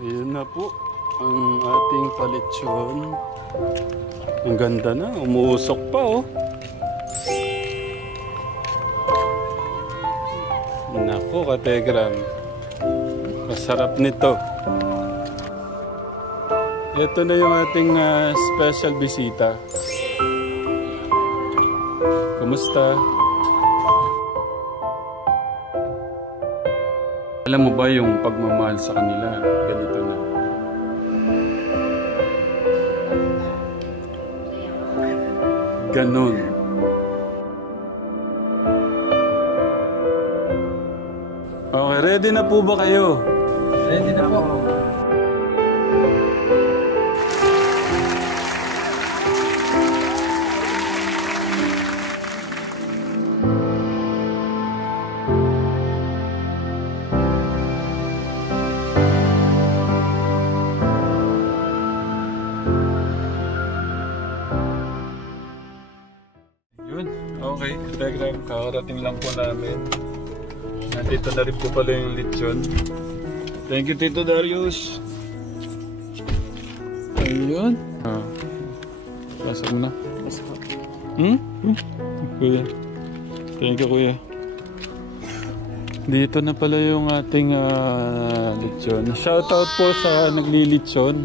Ayun na po ang ating palitsyon. Ang ganda na, umuusok pa oh. Naku, kategram. Masarap nito. Ito na yung ating special bisita. Kumusta? Alam mo ba yung pagmamahal sa kanila? Ganito na. Ganon. Okay, ready na po ba kayo? Ready na po. Yun, okay. Telegram, kakarating lang po namin. Nandito na rin po pala yung lechon. Thank you, Tito Darius. Ayun. Pasok mo na. Pasok. Kuya. Thank you, kuya. Dito na pala yung ating lechon. Shoutout po sa naglilechon.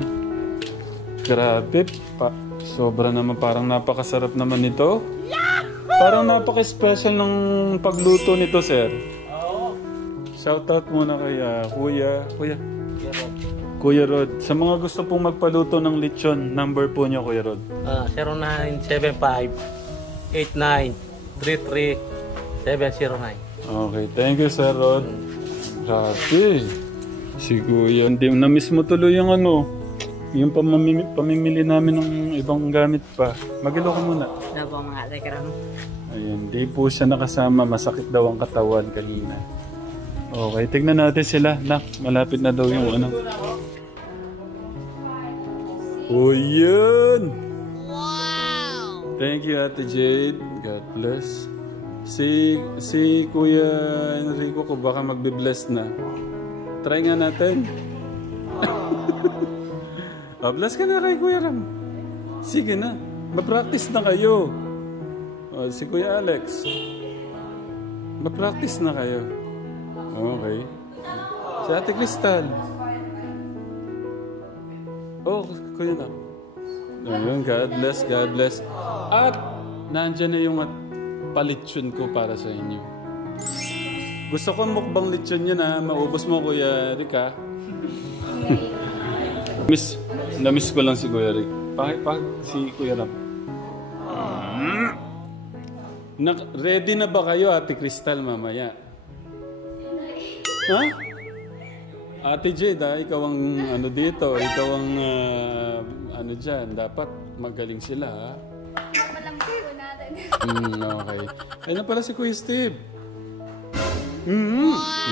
Grabe pa. Sobra naman, parang napakasarap naman ito. Parang napaka-special ng pagluto nito, sir. Shoutout muna kay Kuya Rod. Sa mga gusto pong magpaluto ng lechon, number po niyo, Kuya Rod. 0975-8933-709. Okay, thank you, Sir Rod. Grabe. Si Kuya, hindi na-miss mo tuloy yung yung pamimili namin ng ibang gamit pa. Magilo ka muna. Wala po mga telegram. Ayun, di po siya nakasama. Masakit daw ang katawan kanina. Okay, tignan natin sila. Nak, malapit na daw yung Oh, yun! Wow! Thank you, Ate Jade. God bless. Si Kuya Enrico ko baka magbe-bless na. Try nga natin. Bless ka na kay Kuya Ram. Sige na. Ma-practice na kayo. Si Kuya Alex. Ma-practice na kayo. Okay. Si Ate Crystal. Oh, Kuya na. Ayun, God bless, God bless. At nandyan na yung palitsyon ko para sa inyo. Gusto ko mukbang litsyon yun maubos mo, Kuya Rick ha. Na-miss ko lang si Kuya Rick. Pakipag si Kuya Ram. Ready na ba kayo, Ate Crystal, mamaya? Ha? Ate Jade, ikaw ang dito. Ikaw ang dyan. Dapat magaling sila, ha? Malampuyo natin. Okay. Ayun na pala si Kuya Steve.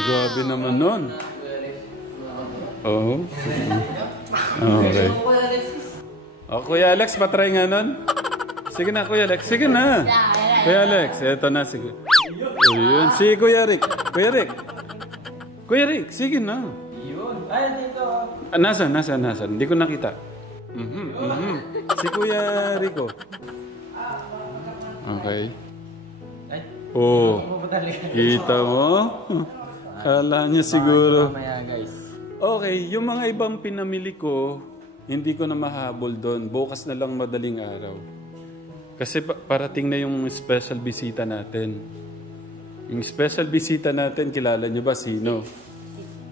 Grabe naman nun. Oo. Okay. Kuya Alex, patry nga nun. Sige na, Kuya Alex. Sige na. Kuya Alex, eto na. Sige. Ayun. Si Kuya Rick. Kuya Rick, sige na. Ay, dito. Nasaan? Hindi ko nakita. Si Kuya Rico. Okay. Oh. Kita mo? Kala niya siguro. Okay, yung mga ibang pinamili ko, hindi ko na mahabol doon. Bukas na lang madaling araw. Kasi parating na yung special bisita natin. Yung special bisita natin, kilala nyo ba sino?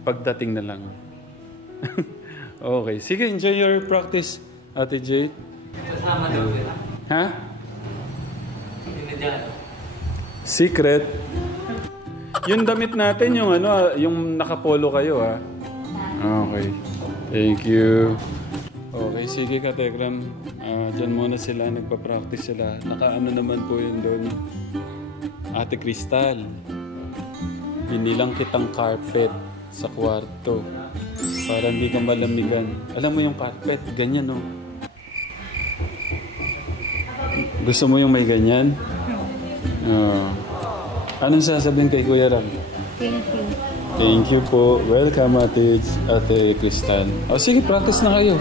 Pagdating na lang. Okay. Sige, enjoy your practice, Ate Jade. Kasama daw nila. Ha? Pinadyan. Secret. Yung damit natin, yung nakapolo kayo, ha? Okay. Thank you. Okay, sige ka, Tegram. Diyan muna sila, nagpa-practice sila. Nakaano naman po yun doon. Ate Crystal, binilang kitang carpet sa kwarto para hindi ka malamigan. Alam mo yung carpet, ganyan, no? Gusto mo yung may ganyan? Anong sasabihin kay Kuya Ram? Thank you. Thank you po. Welcome, Ate Crystal. O sige, practice na kayo.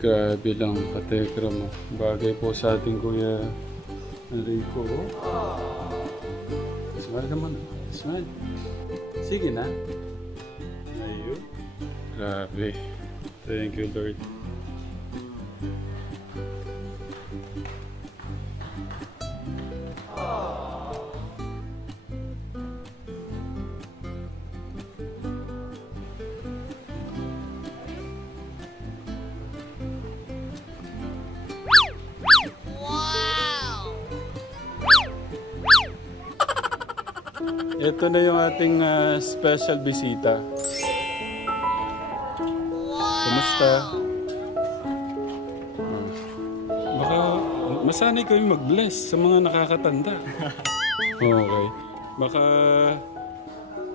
Grabe lang, katekra mo. Bagay po sa ating Kuya Enrico. Smile naman. Smile. Sige na. Ayun. Grabe. Thank you, Lord. Ito na yung ating special bisita. Kumusta? Baka masanay ko yung mag-bless sa mga nakakatanda. Okay. Baka...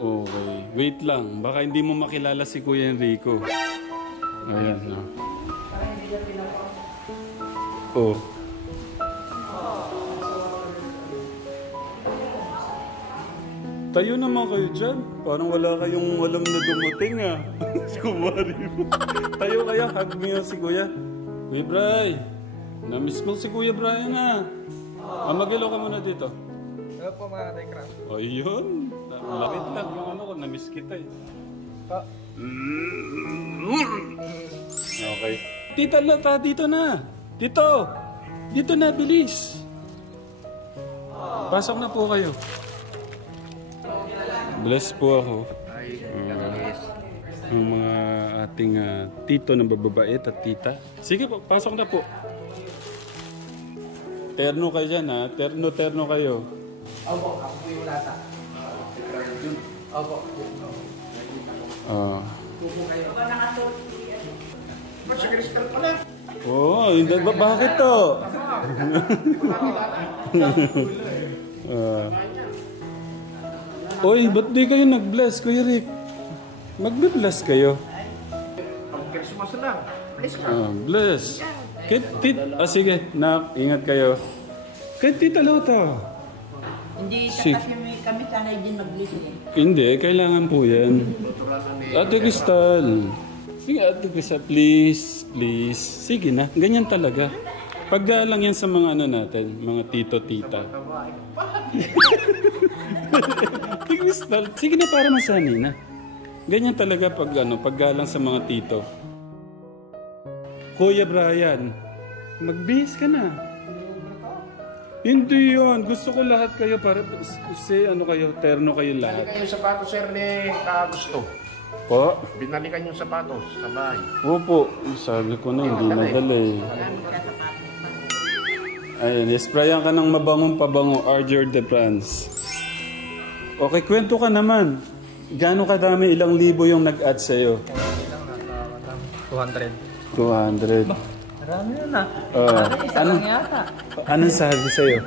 Okay. Wait lang. Baka hindi mo makilala si Kuya Enrico. Ayan. No. Oh. Tayo naman kayo dyan. Parang wala kayong alam na dumating ah. Kumari mo. Tayo kaya, hug mo si Kuya. Kuya Bray. Na-miss mo si Kuya Brian ah. Magilo ka muna dito. Hello po mga Tekram. O yun. Lapit lang yung ano ko. Na-miss kita eh. Okay. Tita Lata, dito na. Dito. Dito na, bilis. Pasok na po kayo. Bless po ako. Ang mga ating tito na bababait at tita. Sige po, pasok na po. Terno kayo dyan ha. Terno kayo. Opo, ako po yung lata. Opo. Opo kayo. Ba't sa Crystal pala? Oo, bakit to? Oy, ba't di kayo nag-bless, Kuya Rick? Mag-bless kayo. Pag-Christmas lang. Bless ka. Bless. Sige, ingat kayo. Kay Tita Lota. Hindi kasi kami sanay din mag-bless eh. Hindi, kailangan po yan. Ate Crystal. Sige, Ate Crystal, please. Sige na, ganyan talaga. Paggalang yan sa mga ano natin, mga tito-tita. Crystal, sige na para masanay na. Ganyan talaga paggalang sa mga tito. Kuya Brian, magbihis ka na. Hindi yun. Gusto ko lahat kayo para terno kayo lahat. Binalikan yung sapatos, sir, ni Kagusto. Po? Binalikan yung sapatos sa bahay. Opo. Sabi ko na, hindi nadala eh. Ayun, isprayan ka ng mabangong pabango, Arger de France. Okay, kwento ka naman. Gano'ng kadami, ilang libo yung nag-add sa'yo? 200. 200. Marami yun ah. Isa Anong lang yata. sabi sa'yo?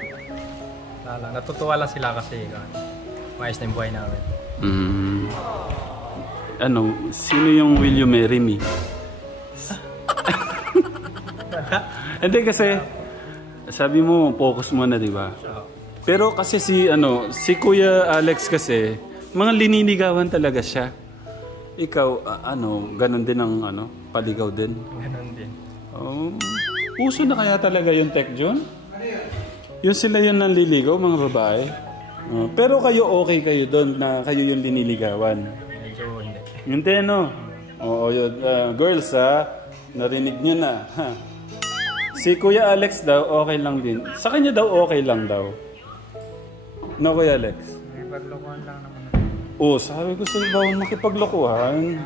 Natutuwa lang sila kasi maayos na yung buhay namin. Sino yung Will You Marry Me? Hindi kasi, sabi mo, focus mo na, di ba? Pero kasi si Kuya Alex kasi, mga liniligawan talaga siya. Ikaw, ganun din ang paligaw din. Ganun din. Puso na kaya talaga yung Tech John? Yung sila yung nanliligaw, mga babae. Pero kayo okay kayo doon na kayo yung liniligawan? Medyo hindi. Hindi, no? Oo, yun. Girls, narinig nyo na. Ha? Si Kuya Alex daw, okay lang din. Sa kanya daw, okay lang daw. No, Kuya Alex? May paglokohan lang naman. Oh, sabi ko sa bawal makipaglokohan.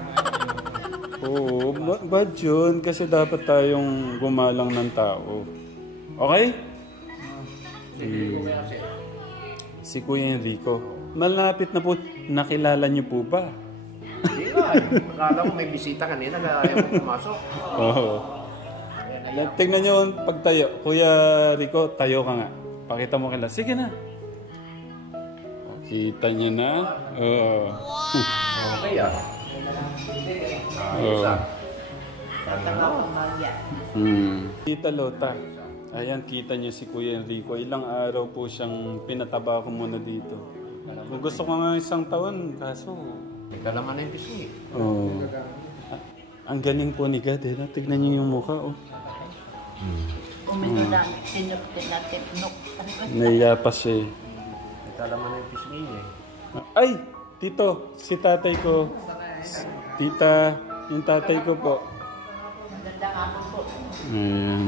Oo, bad yun kasi dapat tayong gumalang ng tao. Okay? Si Kuya Enrico. Malapit na po. Nakilala niyo po ba? Hindi nga eh. Akala ko may bisita kanina kaya ayaw mo pumasok. Oo. Tingnan niyo yung pagtayo. Kuya Rico, tayo ka nga. Pakita mo kila. Sige na. Kita niyo na. Oo. Okay ah. Oo. Tatawag Maria. Tita Lota. Ayan, kita niyo si Kuya Enrico. Ilang araw po siyang pinataba ko muna dito. Kung gusto ko nga isang taon, kaso... May kalaman na yung pisngi. Oh. Ang galing po ni God eh. Tignan niyo yung mukha oh. Umino na, tinuktin natin, nuk. Naiya pa siya eh. May kalaman na yung pisngi eh. Ay! Tito, si tatay ko. Tita, yung tatay ko po. Magandang hapon po. Ayan,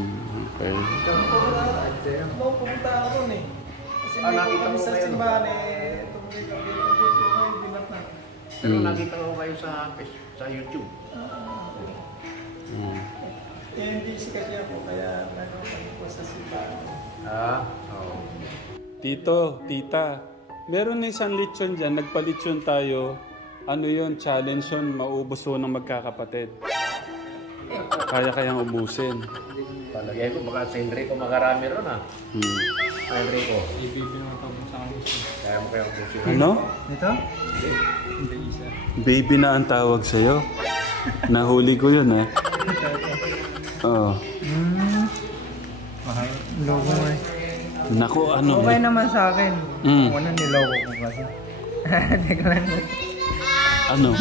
okay. Pumunta ako doon eh. Kasi may Nakita kami mo sa kayo. simbahan eh. Tumuloy kami. Hindi po kayo binatna. Pero nakita ko kayo sa YouTube. Eh, hindi si kasi ako. Kaya nagawa kami po sa simbahan. Ah, oo. Tito, tita, meron na isang lechon dyan. Nagpa-lechon tayo. Ano yun? Challenge yun. Maubos ho ng magkakapatid. Kaya-kayang ubusin. Palagay ko baka sa Enrico makarami ron ah. Sa Enrico. Ibibigyan naman pa sa akin. Kaya mo kayong pusin. Ano? Ito? Hindi isa. Baby na ang tawag sa'yo. Nahuli ko yun eh. Oo. Mahal. Logo mo eh. Naku, ano Okay eh. naman sa akin. Wala nilogo ko kasi. Teka lang. Ano?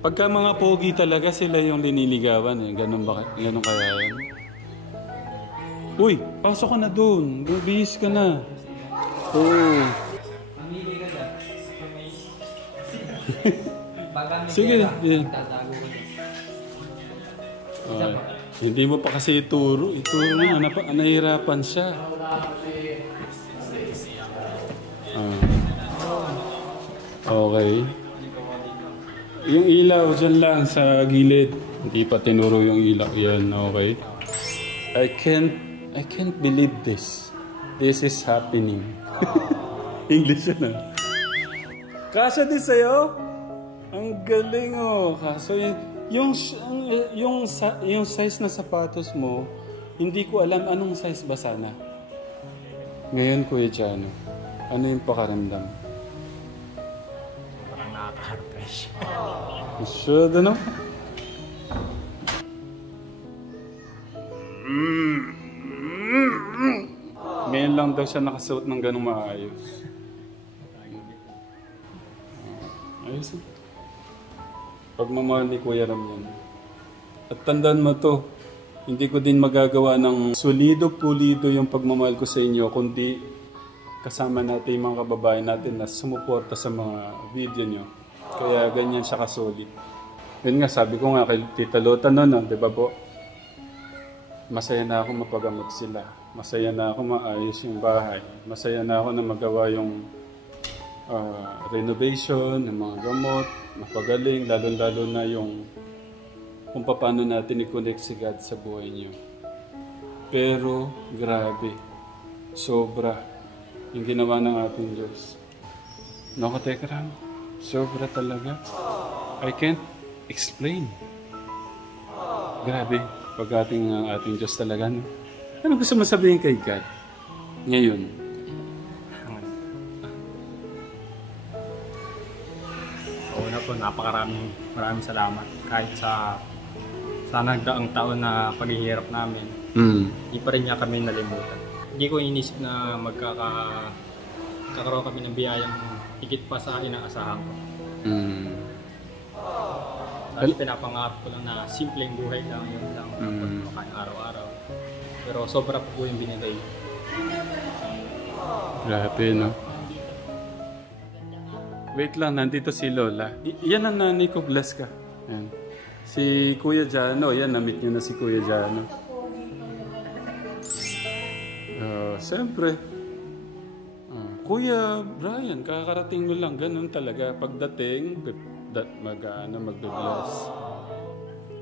Pagka mga pogi talaga sila yung liniligawan eh. Ganun ba? Ganun kaya yan? Uy, pasok ka na dun. Bihis ka na. Oo. Sige. Okay. Hindi mo pa kasi ituro. Ituro na. Nahihirapan siya. Okay. Yung ilaw dyan lang sa gilid. Hindi pa tinuro yung ilaw. Yan, okay. I can't believe this. This is happening. English yun ah. Kasya din sa'yo? Ang galing oh. Kaso yung size na sapatos mo, hindi ko alam anong size ba sana. Ngayon, Kuya Jano, ano yung pakaramdam? Parang nakaka-refresh. Masyado, no? Ngayon lang daw siya nakasuot ng ganung maayos. Ayos eh. Pagmamahal ni Kuya Ram yan. At tandaan mo to, hindi ko din magagawa ng solido-pulido yung pagmamahal ko sa inyo, kundi kasama natin yung mga kababayan natin na sumuporta sa mga video nyo. Kaya ganyan siya kasolid. Yun nga, sabi ko nga kay Tita Lota noon, di ba po? Masaya na ako mapagamot sila. Masaya na ako maayos yung bahay. Masaya na ako na magawa yung renovation, ng mga gamot, mapagaling, lalo-lalo na yung kung paano natin i-connect si God sa buhay niyo. Pero, grabe. Sobra. Yung ginawa ng ating Diyos. Naku, Tekram. Sobra talaga. I can't explain. Grabe. Pag ating Diyos talaga. No? Ano gusto mo sabihin kay God? Ngayon. Una po, maraming salamat. Kahit sa nagdaang taon na paghihirap namin, hindi pa rin niya kami nalimutan. Hindi ko inisip na magkakaroon kami ng biyayang higit pa sa inaasahan ko. Dahil pinapangarap ko lang na simpleng buhay lang, yun lang, makain araw-araw. Pero sobra po yung binigay. Grabe, no? Wait lang, nandito si Lola. Yan ang nanay ko, bless ka. Yan. Si Kuya Jano, yan, na-meet niyo na si Kuya Jano. Siyempre. Kuya Brian, kakarating mo lang. Ganun talaga. Pagdating, magbe-bless.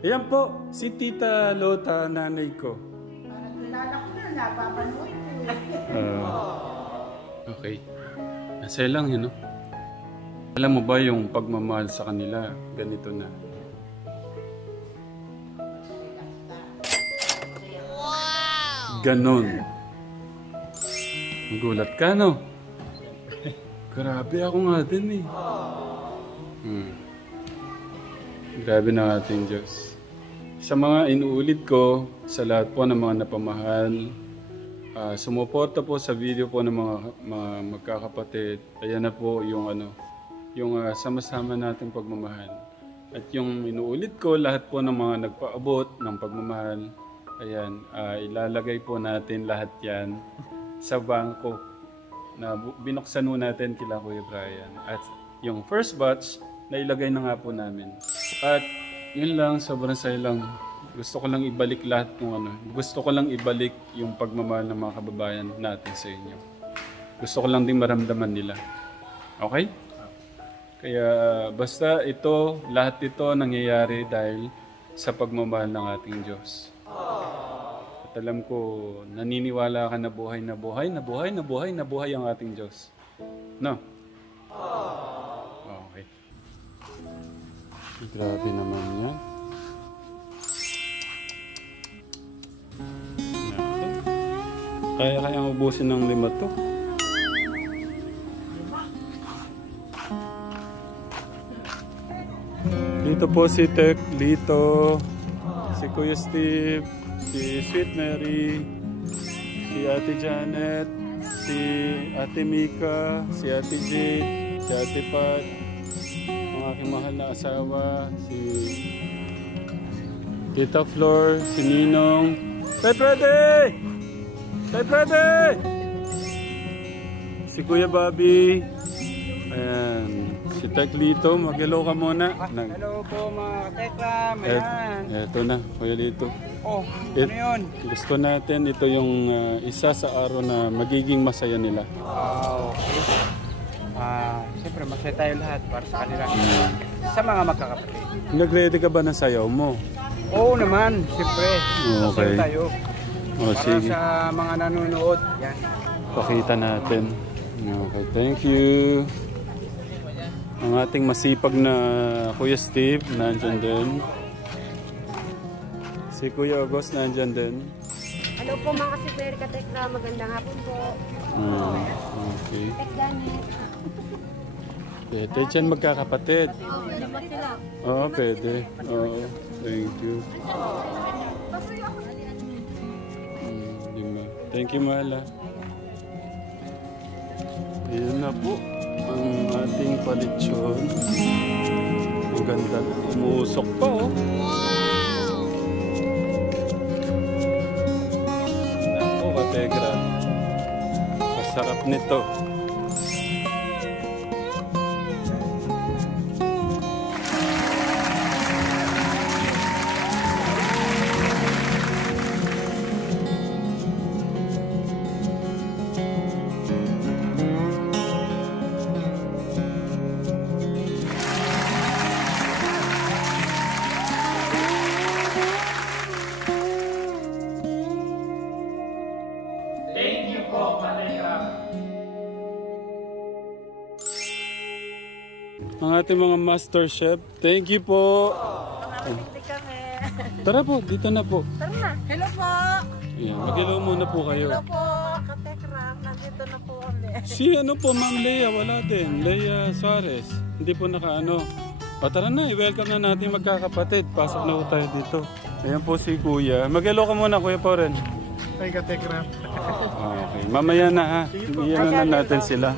Ayan po, si Tita Lota, nanay ko. Parang kilala ko na, napapanood ko. Okay. Masaya lang yun, no? Alam mo ba yung pagmamahal sa kanila, ganito na. Ganon. Magulat ka, no? Grabe ako nga din, eh. Grabe na ating Diyos. Sa mga inuulit ko, sa lahat po ng mga napamahal, sumuporta po sa video po ng mga magkakapatid. Ayan na po yung yung sama-sama nating pagmamahal. At yung inuulit ko, lahat po ng mga nagpaabot ng pagmamahal, ayan, ilalagay po natin lahat yan sa bangko na binuksan po natin kila Kuya Brian. At yung first batch, nailagay na nga po namin. At yun lang, sobrang saya lang. Gusto ko lang ibalik lahat ng Gusto ko lang ibalik yung pagmamahal ng mga kababayan natin sa inyo. Gusto ko lang din maramdaman nila. Okay? Kaya basta ito, lahat ito nangyayari dahil sa pagmamahal ng ating Diyos. At alam ko, naniniwala ka na buhay na buhay, na buhay, na buhay, na buhay ang ating Diyos. No? Okay. Grabe naman yan. Kaya ubusin ng 5 to. Dito po si Tek, Lito, si Kuya Steve, si Sweet Mary, si Ate Janet, si Ate Mika, si Ate Jade, si Ate Pat, ang aking mahal na asawa, si Tita Flor, si Ninong. Tay Freddy! Tay Freddy! Si Kuya Bobby. Ayan. Si Tek Lito, mag-hello ka muna. Hello po mga Tekram. Ayan. Eto na, Kuya Lito. Oh, ano yun? Gusto natin, ito yung isa sa araw na magiging masaya nila. Okay. Siyempre masaya tayo lahat para sa kanila. Sa mga magkakapatid. Nag-ready ka ba ng sayaw mo? Oo naman, siyempre. Okay. Masaya tayo. Para Sige. sa mga nanonood. Yan. Pakita natin. Okay, thank you. Ang ating masipag na Kuya Steve, nandyan din. Si Kuya August, nandyan din. Hello po mga kasipler, katekra. Magandang hapon po. Okay. Tek Janet. Pwede dyan magkakapatid. Pwede ba sila? Oo, pwede. Oo, thank you. Thank you, Mala. Ayan na po ang ating palitsyon. Ang ganda na. Umusok pa, oh. Wow! Naku, kategra. Masarap nito. Ang ating mga master chef, thank you po. Nakapiti kami. Tara po, dito na po. Tara na. Hello po. Ayan, mag-hello muna po kayo. Hello po, katekram. Nandito na po kami. Si Ma'am Leia, wala din. Leia Suarez. Hindi po nakaano. O tara na, i-welcome na natin magkakapatid. Pasok na po tayo dito. Ayan po si Kuya. Mag-hello ka muna, Kuya Poren. Ay, katekram. Okay, mamaya na ha. Iyan na natin sila.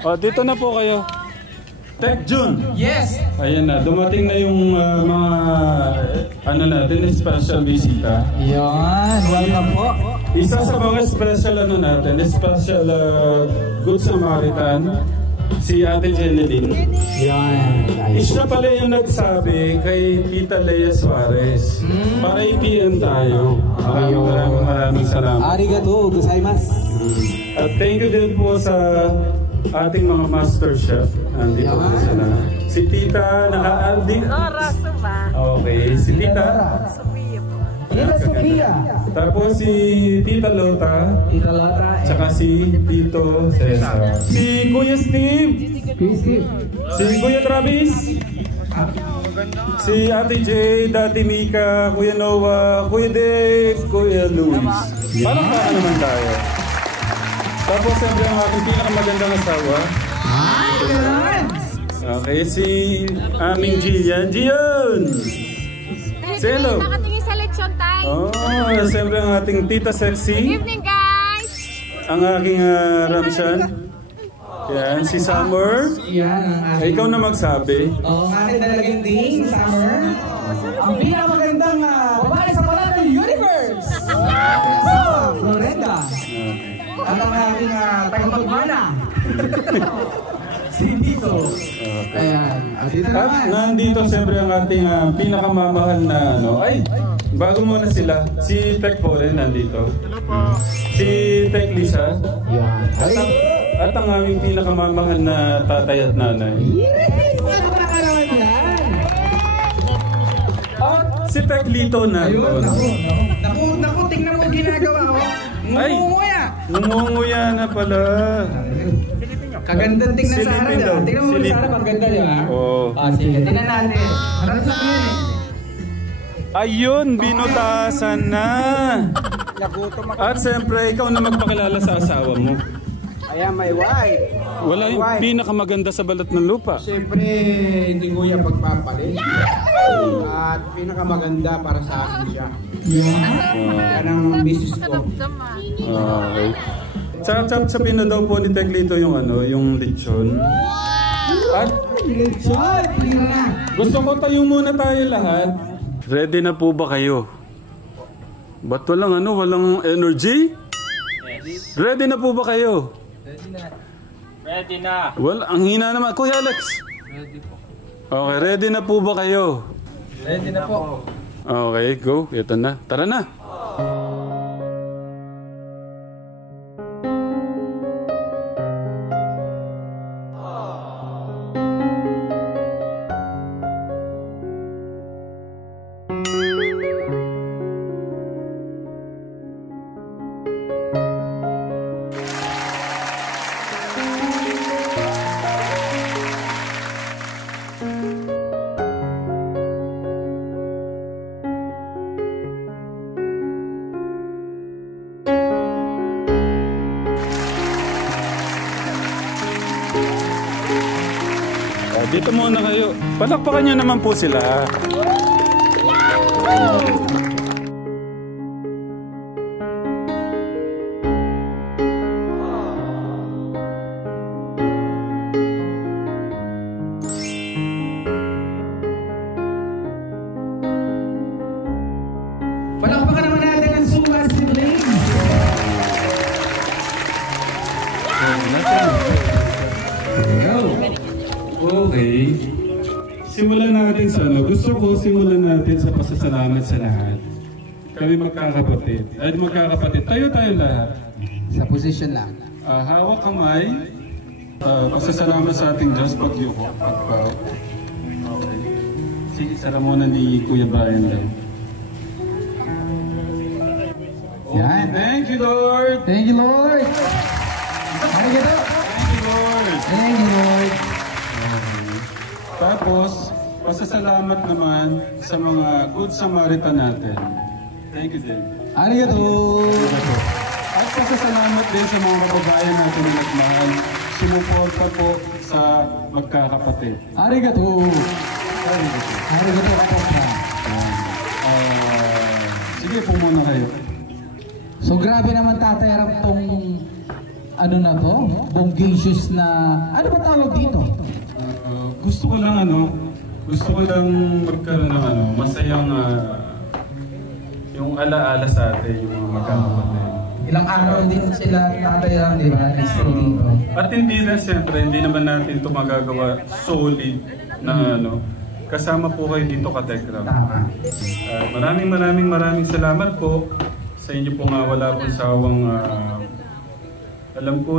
O, dito na po kayo. Tek Jun! Yes! Ayan na, dumating na yung mga natin, special bisita. Yan, welcome po. Isa sa mga special natin, special Good Samaritan, si Ate Jeneline. Yan. Siya pala yung nagsabi kay Tita Leia Suarez para i-PM tayo. Maraming salamat. Arigato gozaimasu. At thank you din po sa ating mga master chef. Andito po sila. Si Tita, naka-aldi. Raso ba? Okay, si Tita. Sophia po. Tita Sofia. Tapos si Tita Lota. Tita Lota. Tsaka si Tito Cesar. Si Kuya Steve. Si Kuya Travis. Si Ate Jay, Dati Mika, Kuya Noah, Kuya Dave, Kuya Luis. Palakpakan naman tayo. Tapos siyempre ang ating pinakamagandang asawa. Okay, si aming Gian. Gian! Hello! Nakatingin sa lechon tayo. Oh, siyempre ang ating Tita Sexy. Evening, guys! Ang aking Ramshan. Yan, si Summer. Yan. Ikaw na magsabi. Ang aking talagang team, Summer. Ang pinakamagandang babae sa pala ng universe. Florenda. At ang aking tagapagmana. Si Tito. Ayan. At nandito siyempre ang ating pinakamamahal na ay, bago muna sila. Si Tech po rin nandito. Si Tech Lisa. At ang aming pinakamamahal na tatay at nanay. At si Tech Lito na. Naku, tingnan mo ginagawa ko. Ngumunguya. Ngumunguya na pala. Kagandang tingnan sa harap. Tingnan mo sa harap, ang ganda niya. Oo. Sige, tingnan natin. Harap lang yan eh. Ayun, binutasan na. At siyempre, ikaw na magpakilala sa asawa mo. Ayan, may wife. Wala yung pinakamaganda sa balat ng lupa. Siyempre, hindi ko yan pagpapalit. At pinakamaganda para sa akin siya. Yan ang business ko. Okay. Sabi na daw po ni Teglito yung yung lechon. At gusto ko tayong muna tayo lahat. Ready na po ba kayo? Ba't walang energy? Yes. Ready na po ba kayo? Ready na. Well, ang hina naman. Kuya Alex. Ready po. Okay, ready na po ba kayo? Ready na po. Okay, go. Ito na. Tara na. Dito muna kayo. Palakpakan nyo naman po sila. Palakpakan naman natin ang Suwa siblings. Okay. Simulan natin sa Gusto ko simulan natin sa pasasalamat sa lahat. Kami magkakapatid. Ay, magkakapatid. Tayo lahat. Sa position lang. Hawak kamay. Pasasalamat sa ating Diyos pagyuko. Okay. Sige, sara muna ni Kuya Brian lang. Yan. Thank you, Lord. Thank you, Lord. Thank you, Lord. Thank you, Lord. Thank you, Lord. Tapos, pasasalamat naman sa mga good Samaritan natin. Thank you din. Arigato. At pasasalamat din sa mga kababayan natin na nagmahal. Sumuporta po sa magkakapatid. Arigato. Arigato. Arigato kapatid. Sige po muna kayo. So grabe naman Tatay Ram tong na to? Bongacious na... Ano ba tawag dito? Gusto ko lang magkaroon ng masayang yung alaala sa atin, yung mga magkakapatid. Ilang araw din sila Tatay Ram, di ba? Nag-stay dito. At hindi na siyempre, hindi naman natin ito magagawa solid na kasama po kayo dito ka Tekram. Tama. Maraming salamat po sa inyo pong wala pong sawang alam ko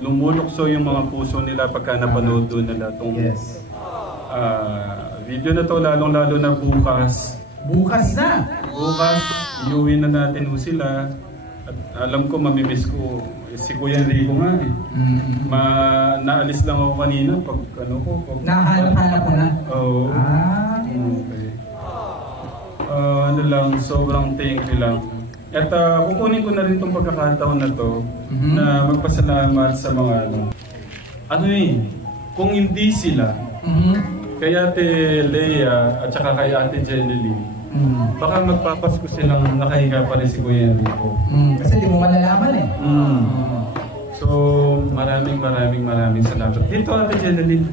lumulukso yung mga puso nila pagka napanood doon nila itong video na to, lalong-lalo na bukas. Bukas na! Bukas, iuwi na natin sila. At alam ko, mamimiss ko si Kuya Enrico nga eh. Naalis lang ako kanina pag Nahanap-hanap mo na? Oo. Okay. Sobrang thank you lang. At kukunin ko na rin itong pagkakataon na to na magpasalamat sa mga kung hindi sila, kay Ate Lea at saka kay Ate Jenny, baka magpapasko silang nakahiga pa rin si Kuya Enrico. Kasi di mo malalaman eh. So, maraming salamat. Dito, Ate Jenny.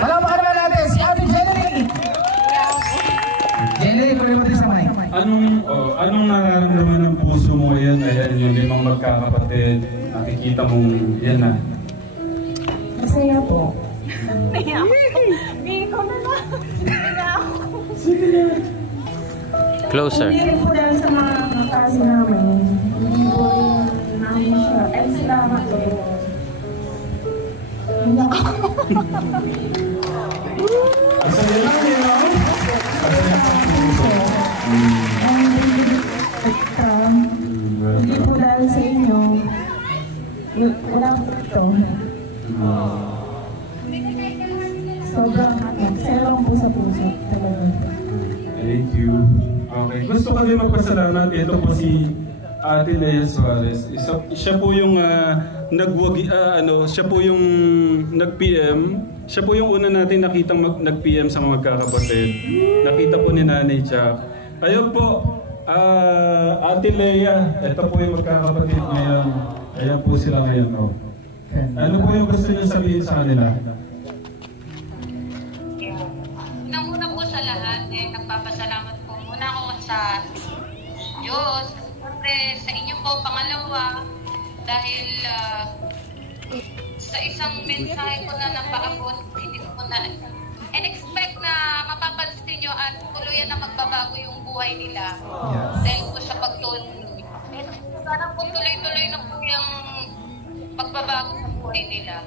Palamakan naman natin si Ate Jenny! Jenny, pwede mo tayo sa mic. Anong nararamdaman ng puso mo? Ayan, yung limang magkakapatid. Nakikita mong yan na. Masaya po. Hindi ko na lang. Sige na. Closer. Hindi rin po dahil sa mga kasi namin. Hindi po rin namin siya. Ay, salamat po. Hindi ako. Masaya lang yun, no? Hindi po dahil sa inyo. Wala po ito. Sobrang sarang po sa puso. Talaga. Thank you. Okay. Gusto kami magpasalamat. Ito po si Ate Lea Suarez. Siya po yung siya po yung nag-PM. Siya po yung una natin nakitang nag-PM sa mga magkakapatid. Nakita po ni Nanay Jack. Ayun po, Ate Lea. Ito po yung magkakapatid ngayon. Ayan po sila ngayon. Oh. Ano po yung gusto niyo sabihin sa kanila? Unang-una po sa lahat, nagpapasalamat po muna ako sa Diyos. Siyempre, sa inyo po, pangalawa, dahil sa isang mensahe ko na napaabot, hindi ko na expect na mapapansin nyo at tuluyan na magbabago yung buhay nila. Dahil po sa pagtuloy. Sana po tuloy-tuloy na po yung pagbabago sa buhay nila.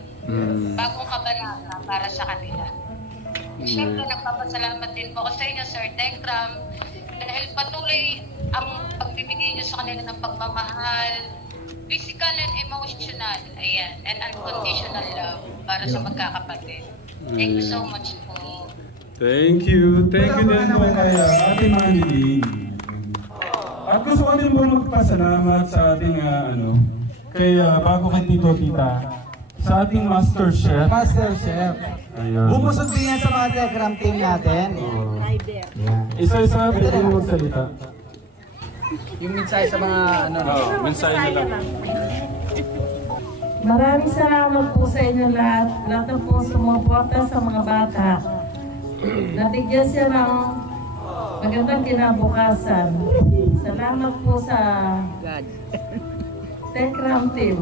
Bagong kabanata para sa kanila. Siyempre, nagpapasalamat din po ako sa inyo, Sir Tekram, dahil patuloy ang pagbibigay niyo sa kanila ng pagmamahal, physical and emotional, ayan, and unconditional love para sa magkakapatid. Thank you so much po. Thank you. Thank you din po kay Ate Manny. At gusto ko din po magpasalamat sa ating kay bago kay Tito Tita, sa ating Master Chef. Master Chef. Ayun. Bumusog din yan sa mga Tekram team natin. Isa-isa, pwede mo magsalita. Yung mensahe sa mga mensahe na lang. Maraming salamat po sa inyo lahat. Lahat na po sumuporta sa mga bata. Nabigyan siya ng magandang kinabukasan. Salamat po sa Tekram team.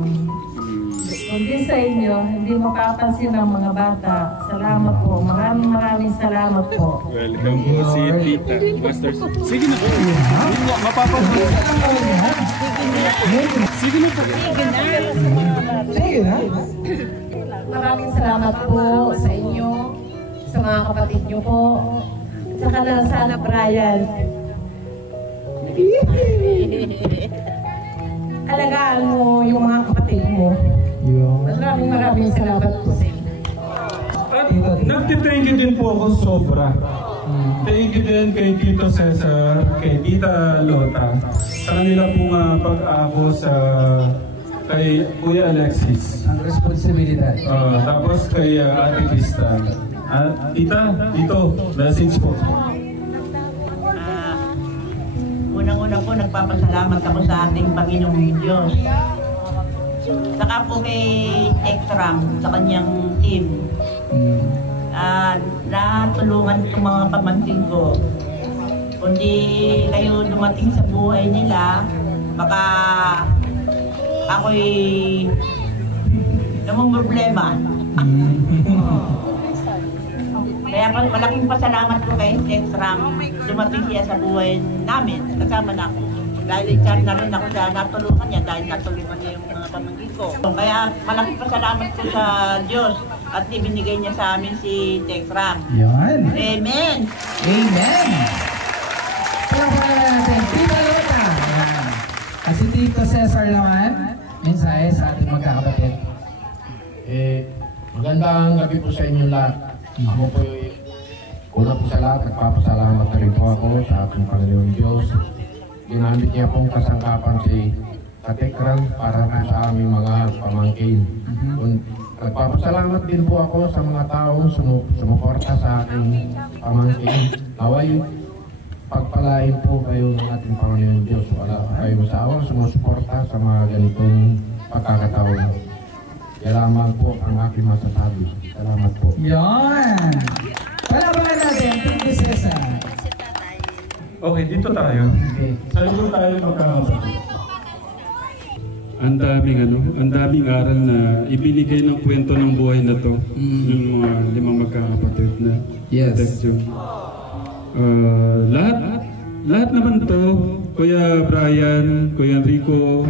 Kundi sa inyo, hindi mapapansin ng mga bata. Salamat po. Maraming salamat po. Welcome po si Tita. Master. Sige na po. Mapapansin. Sige na po. Sige na. Maraming salamat po sa inyo, sa mga kapatid nyo po. Saka na sana Brian. Alagaan mo yung mga kapatid mo. Maraming salamat po sa inyo. At nagtithank you din po ako sobra. Thank you din kay Tito Cesar, kay Tita Lota. Sa kanila pong pag-ako kay Kuya Alexis. Ang responsibilidad. Tapos kay Ate Krista. Tita, dito, message po. Unang-una po, nagpapasalamat ako sa ating Panginoong Diyos. Saka po kay Ekram, sa kanyang team. Natulungan itong mga pamangkin ko. Kundi kayo dumating sa buhay nila, baka ako'y namang problema. Kaya ako malaking pasalamat ko kay Tekram. Dumating siya sa buhay namin. Kasama na ako. Dahil chat na rin ako sa natulungan niya dahil natulungan niya yung mga pamangkin ko. Kaya malaking pasalamat ko sa Diyos at ibinigay niya sa amin si Tekram. Yan. Amen! Amen! Palakpakan natin, Tita Lota. Yan. At si Tito Cesar naman, mensahe sa ating magkakapatid. Magandang gabi po sa inyo lahat. Ako po una po sa lahat, nagpapasalamat na rin po ako sa ating Panginoon Diyos. Ginamit niya pong kasangkapan si Katekram para po sa aming mga pamangkin. Nagpapasalamat din po ako sa mga taong sumuporta sa ating pamangkin. Naway, pagpalain po kayo ng ating Panginoon Diyos. Wala kayo masawang sumusuporta sa mga ganitong pagkakataon. Kaya lamang po ang aking masasabi. Salamat po. Yan! Palakpakan natin, Tito Cesar. Okay, dito tayo. Okay. Sa likod tayo magkakapatid. Ang daming aral na ibinigay ng kwento ng buhay na to. Yung mga 5 magkakapatid na. Yes. Lahat naman to, Kuya Brian, Kuya Enrico,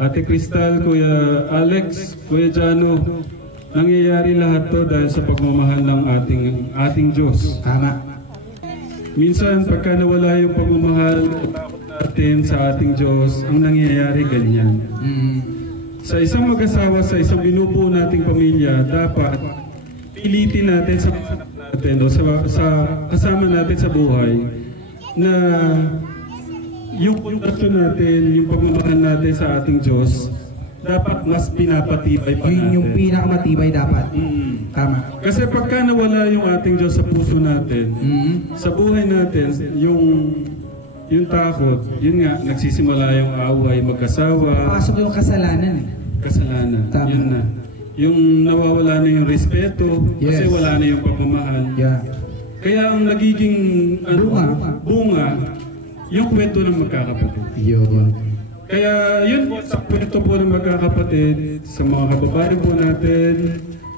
Ate Cristal, Kuya Alex, Kuya Jano, nangyayari lahat to dahil sa pagmamahal ng ating Diyos. Tama. Minsan, pagka nawala yung pagmamahal o takot natin sa ating Diyos, ang nangyayari ganyan. Sa isang mag-asawa, sa isang binubuo nating pamilya, dapat pilitin natin sa natin o sa kasama natin sa buhay na yung pundasyon natin, yung pagmamahal natin sa ating Diyos, dapat mas pinapatibay pa natin. Yun yung pinakamatibay dapat. Tama. Kasi pagka nawala yung ating Diyos sa puso natin, sa buhay natin, yung takot, yun nga, nagsisimula yung away, magkasawa. Pasok yung kasalanan eh. Kasalanan, Tama. yun na. Yung nawawala na yung respeto, kasi wala na yung pagmamahal. Yeah. Kaya ang nagiging bunga, yung kwento ng magkakapatid. Yun. Kaya yun po sa kwento po ng magkakapatid, sa mga kababayan po natin,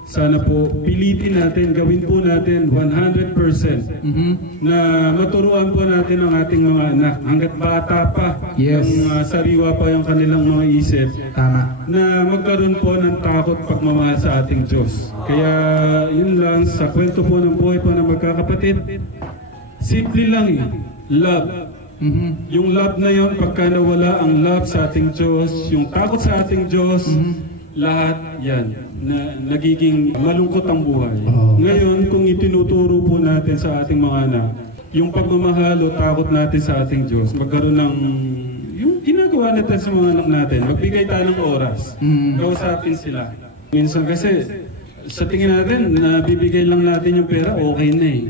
sana po pilitin natin, gawin po natin 100% na maturuan po natin ang ating mga anak hanggat bata pa, yung sariwa pa yung kanilang mga isip. Tama. Na magkaroon po ng takot pagmamahal sa ating Diyos. Kaya yun lang sa kwento po ng buhay po ng magkakapatid, simple lang love. Yung love na yun, pagka nawala ang love sa ating Diyos, yung takot sa ating Diyos, lahat yan na nagiging malungkot ang buhay. Ngayon, kung itinuturo po natin sa ating mga anak, yung pagmamahal o takot natin sa ating Diyos, magkaroon ng yung ginagawa natin sa mga anak natin, magbigay tayo ng oras, kausapin sila. Minsan kasi, sa tingin natin, nabibigay lang natin yung pera, okay na eh.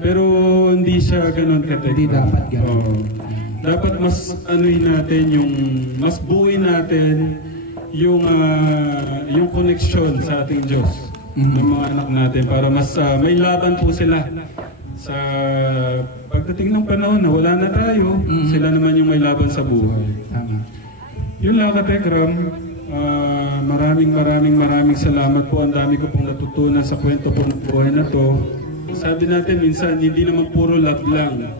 Pero hindi siya ganun katek. Hindi dapat ganun. Dapat mas anuhin natin yung, mas buuin natin yung connection sa ating Diyos ng mga anak natin para mas may laban po sila sa pagdating ng panahon na wala na tayo, sila naman yung may laban sa buhay. Yun lang katekram. Maraming salamat po. Ang dami ko pong natutunan sa kwento po ng buhay na to. Sabi natin minsan, hindi naman puro love lang.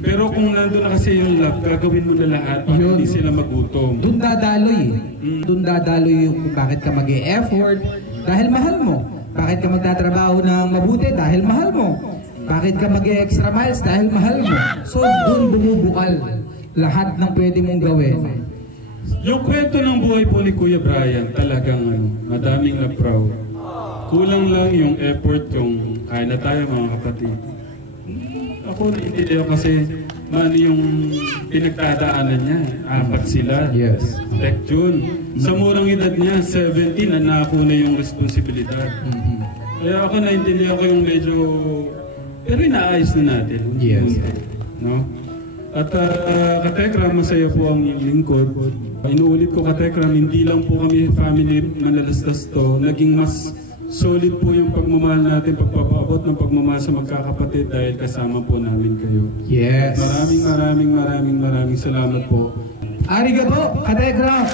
Pero kung nandun na kasi yung love, gagawin mo na lahat para hindi sila magutom. Doon dadaloy eh. Doon dadaloy yung kung bakit ka mag-e-effort dahil mahal mo. Bakit ka magtatrabaho ng mabuti dahil mahal mo. Bakit ka mag-e-extra miles dahil mahal mo. So doon bumubukal lahat ng pwede mong gawin. Yung kwento ng buhay po ni Kuya Brian, talagang madaming na-proud. Kulang lang yung effort, yung kaya na tayo mga kapatid. Ako naiintindihan kasi yung pinagdadaanan niya. 4 sila. Yes. Tech June. Sa murang edad niya, 17, nanako na yung responsibilidad. Kaya ako naiintindihan ko yung medyo, pero inaayos na natin. Yes. No? At katekram, masaya po ang lingkod. Inuulit ko katekram, hindi lang po kami family manalastas to. Naging mas solid po yung pagmamahal natin, pagpapaabot ng pagmamahal sa magkakapatid dahil kasama po namin kayo. Yes. Maraming salamat po. Arigato, katekram!